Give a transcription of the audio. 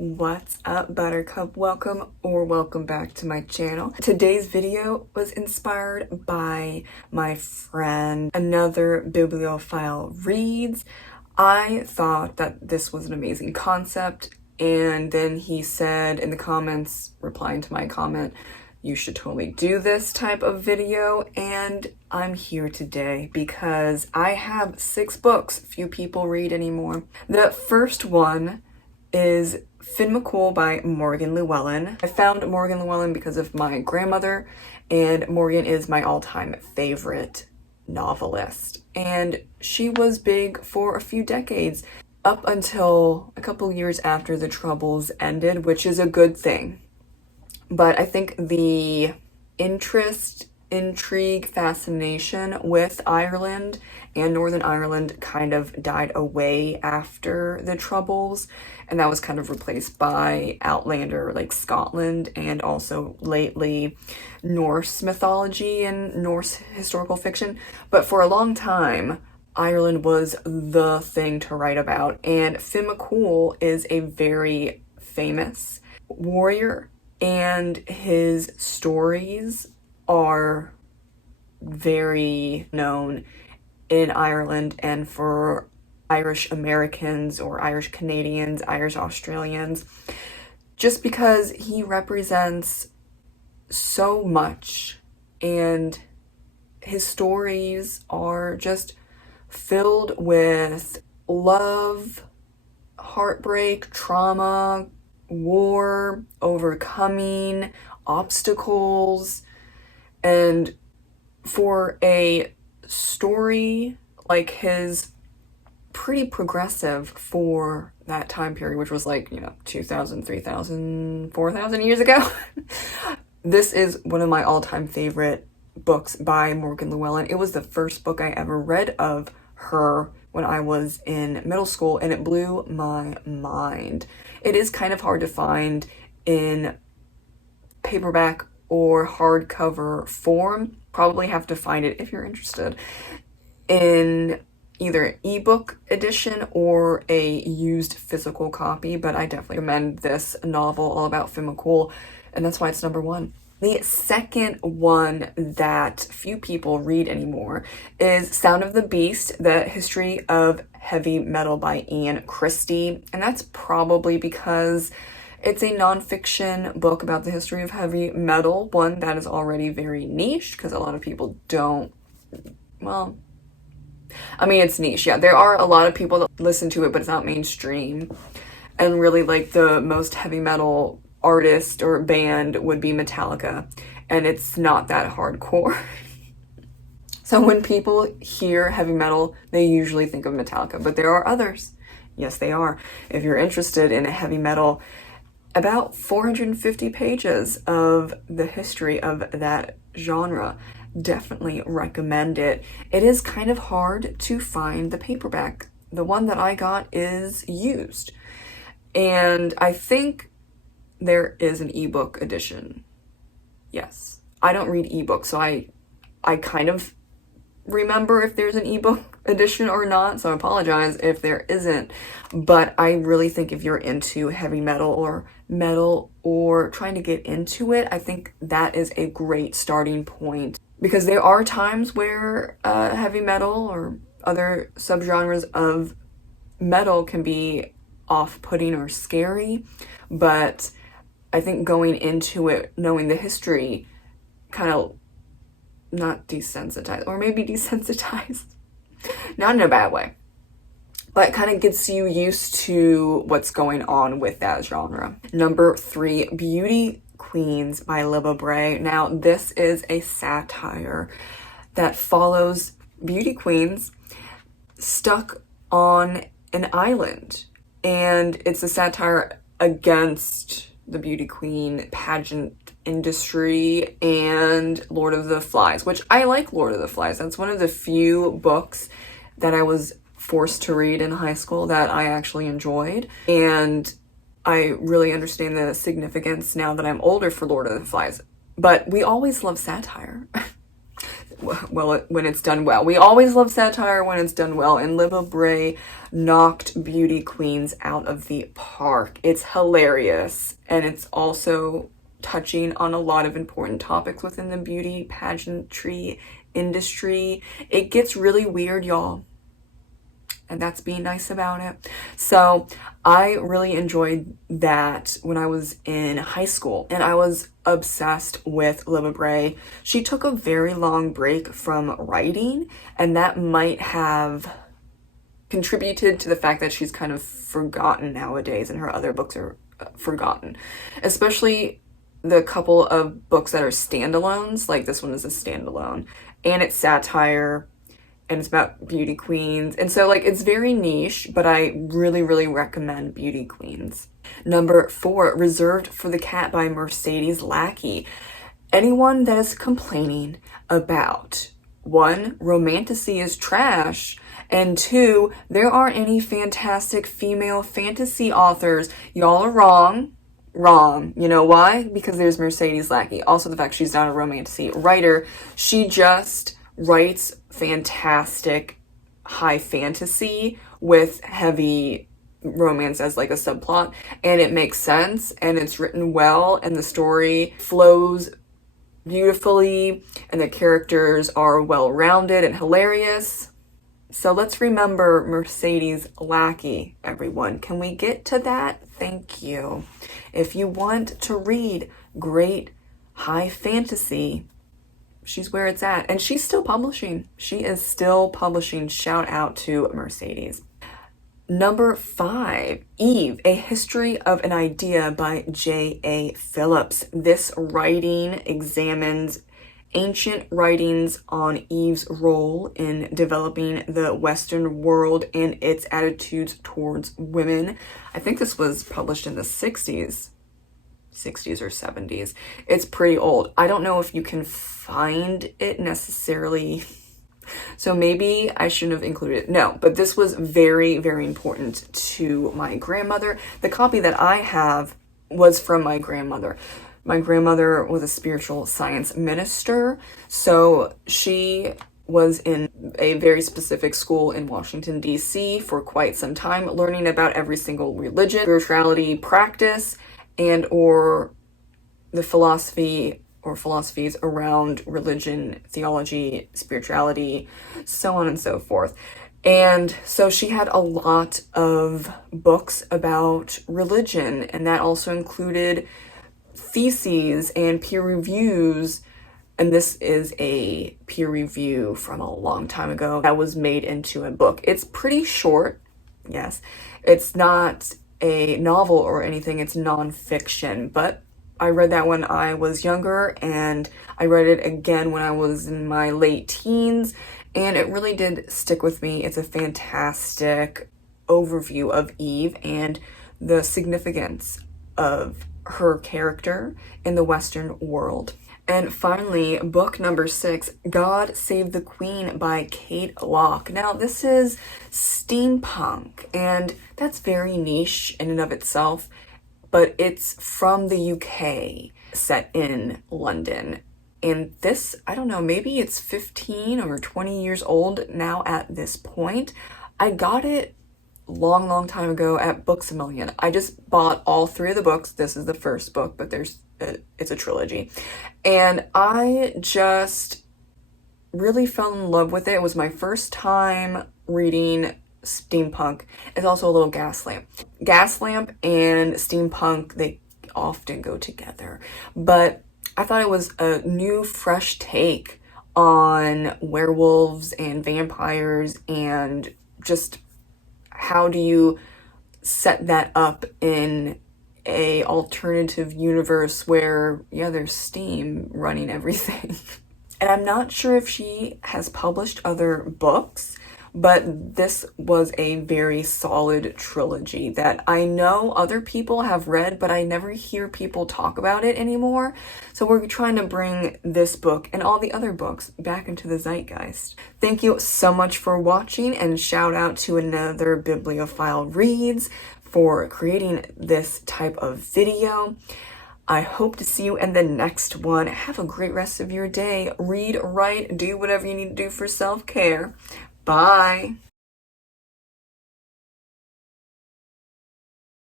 What's up, Buttercup? Welcome back to my channel. Today's video was inspired by my friend, Another Bibliophile Reads. I thought that this was an amazing concept, and then he said in the comments, replying to my comment, you should totally do this type of video, and I'm here today because I have 6 books few people read anymore. The first one is Finn McCool by Morgan Llewellyn. I found Morgan Llewellyn because of my grandmother, and Morgan is my all-time favorite novelist. And she was big for a few decades, up until a couple years after the Troubles ended, which is a good thing. But I think the interest, intrigue, fascination with Ireland and Northern Ireland kind of died away after the Troubles, and that was kind of replaced by Outlander, like Scotland, and also lately Norse mythology and Norse historical fiction. But for a long time, Ireland was the thing to write about, and Finn McCool is a very famous warrior, and his stories are very known in Ireland and for Irish Americans or Irish Canadians, Irish Australians, just because he represents so much, and his stories are just filled with love, heartbreak, trauma, war, overcoming obstacles. And for a story like his, pretty progressive for that time period, which was like, 2,000, 3,000, 4,000 years ago. This is one of my all-time favorite books by Morgan Llewellyn. It was the first book I ever read of her when I was in middle school, and it blew my mind. It is kind of hard to find in paperback or hardcover form. Probably have to find it, if you're interested, in either an ebook edition or a used physical copy, but I definitely recommend this novel all about Finn McCool, and that's why it's number 1. The second one that few people read anymore is Sound of the Beast, The History of Heavy Metal by Ian Christie, and that's probably because it's a nonfiction book about the history of heavy metal, one that is already very niche because a lot of people don't, well, I mean, it's niche, yeah. There are a lot of people that listen to it, but it's not mainstream. And really, like, the most heavy metal artist or band would be Metallica, and it's not that hardcore. So when people hear heavy metal, they usually think of Metallica, but there are others. Yes, they are. If you're interested in a heavy metal, about 450 pages of the history of that genre. Definitely recommend it. It is kind of hard to find the paperback. The one that I got is used, and I think there is an ebook edition. Yes, I don't read ebooks, so I kind of remember if there's an ebook edition or not, so I apologize if there isn't. But I really think if you're into heavy metal or trying to get into it, I think that is a great starting point. Because there are times where heavy metal or other subgenres of metal can be off-putting or scary, but I think going into it, knowing the history, kind of not desensitized, or maybe desensitized, not in a bad way, but kind of gets you used to what's going on with that genre. Number 3, Beauty Queens by Libba Bray. Now, this is a satire that follows beauty queens stuck on an island, and it's a satire against the beauty queen pageant industry and Lord of the Flies, which I like Lord of the Flies. That's one of the few books that I was forced to read in high school that I actually enjoyed, and I really understand the significance now that I'm older for Lord of the Flies. But we always love satire. well, when it's done well. We always love satire when it's done well, and Liva Bray knocked Beauty Queens out of the park. It's hilarious, and it's also touching on a lot of important topics within the beauty pageantry industry. It gets really weird, y'all, and that's being nice about it. So I really enjoyed that when I was in high school, and I was obsessed with Liva Bray. She took a very long break from writing, and that might have contributed to the fact that she's kind of forgotten nowadays, and her other books are forgotten, especially the couple of books that are standalones. Like this one is a standalone, and it's satire, and it's about beauty queens. And so like it's very niche, but I really, really recommend Beauty Queens. Number 4, Reserved for the Cat by Mercedes Lackey. Anyone that is complaining about 1, romantasy is trash, and 2, there aren't any fantastic female fantasy authors, y'all are wrong. Wrong. You know why? Because there's Mercedes Lackey. Also the fact she's not a romantasy writer. She just writes fantastic high fantasy with heavy romance as like a subplot, and it makes sense, and it's written well, and the story flows beautifully, and the characters are well-rounded and hilarious. So let's remember Mercedes Lackey, everyone. Can we get to that? Thank you. If you want to read great high fantasy, she's where it's at. And she's still publishing. She is still publishing. Shout out to Mercedes. Number 5, Eve, A History of an Idea by J.A. Phillips. This writing examines ancient writings on Eve's role in developing the Western world and its attitudes towards women. I think this was published in the 60s or 70s. It's pretty old. I don't know if you can find it necessarily, so maybe I shouldn't have included it. No, but this was very, very important to my grandmother. The copy that I have was from my grandmother. My grandmother was a spiritual science minister, so she was in a very specific school in Washington, D.C. for quite some time, learning about every single religion, spirituality practice, and or the philosophy or philosophies around religion, theology, spirituality, so on and so forth. And so she had a lot of books about religion, and that also included theses and peer reviews. And this is a peer review from a long time ago that was made into a book. It's pretty short, yes. It's not a novel or anything, it's nonfiction, but I read that when I was younger, and I read it again when I was in my late teens, and it really did stick with me. It's a fantastic overview of Eve and the significance of her character in the Western world. And finally, book number 6, God Save the Queen by Kate Locke. Now, this is steampunk, and that's very niche in and of itself, but it's from the UK, set in London. And this, I don't know, maybe it's 15 or 20 years old now at this point. I got it long time ago at Books A Million. I just bought all 3 of the books. This is the first book, but it's a trilogy. And I just really fell in love with it. It was my first time reading steampunk. It's also a little gaslamp. Gaslamp and steampunk, they often go together. But I thought it was a new, fresh take on werewolves and vampires, and just how do you set that up in a alternative universe where, yeah, there's steam running everything. And I'm not sure if she has published other books, but this was a very solid trilogy that I know other people have read, but I never hear people talk about it anymore. So we're trying to bring this book and all the other books back into the zeitgeist. Thank you so much for watching, and shout out to another Bibliophile Reads for creating this type of video. I hope to see you in the next one. Have a great rest of your day. Read, write, do whatever you need to do for self-care. Bye.